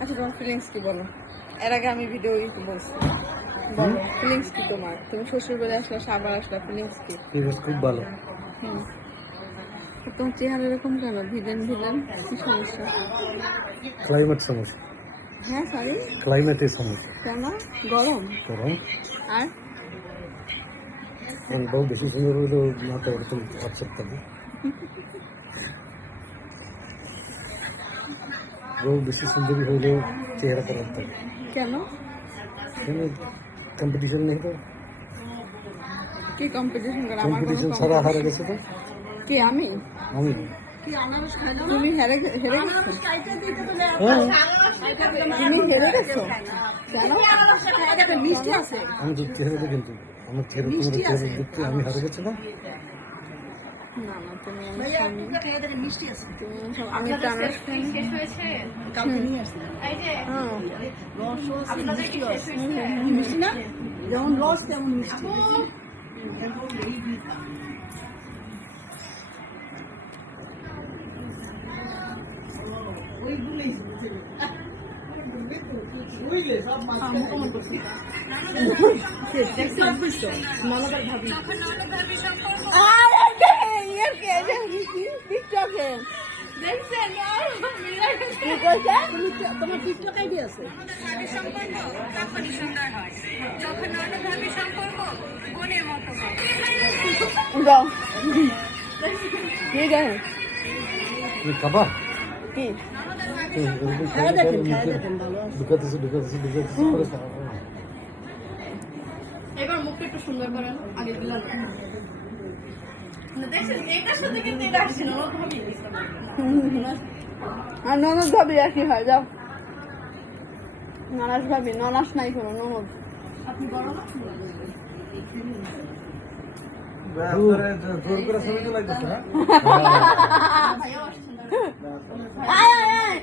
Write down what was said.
আচ্ছা তোমার ফিলিংস কি বলো? এর আগে আমি ভিডিও বলছি, বলো ফিলিংস কি তোমার? তুমি শ্বশুর বাড়ি আসলে সাবার আসলে ফিলিংস কি? খুব ভালো। তোমার চেহারা এরকম কেন? ভিলেন ভিলেন কি সমস্যা? ক্লাইমেট সমস্যা। হ্যাঁ সরি, ক্লাইমেটের সমস্যা। কেন? গরম? গরম আর বউ বেশি সুন্দর হলেও মাথা ওরকম আপসেট থাকে। বউ বেশি সুন্দরী হইলেও চেহারা খারাপ থাকে। কেন? কম্পিটিশন নেই তো। কি কম্পিটিশন করে? আমার কোনো কম্পিটিশন ছাড়া হারা গেছে তো। কি আমি? আমি তুমি হেরে গেছো? হ্যাঁ, তুমি হেরে গেছো কেন? আমি তো চেহারা কিন্তু আমার চেহারা তোমার চেহারা দেখতে আমি হারা গেছি না। না না, তুমি আমার স্বামী। তুমি আমি তো আমার কালকে নিয়ে আসছি। মিষ্টি না, যেমন রস তেমন মিষ্টি। তোমার টিকটক আইডি আছে? তখনই সুন্দর হয় যখন ননদভাবে সম্পর্ক বোনের মতো হয়। তুমি খাবা কি ঢুকাতেছি করে খাওয়া। এবার মুখটা একটু সুন্দর করেন, আগে দিলাম দেখছেন এটার সাথে কিন্তু এটা আসছে না ভাবি। আর ননদ ভাবি একই হয়। যাও, ননাস ভাবি, ননাস নাই কোনো ননদ। আপনি বড় না জোর করে ছবি তো লাগতেছে না। ভাইও আসছে না। আয় আয় আয়।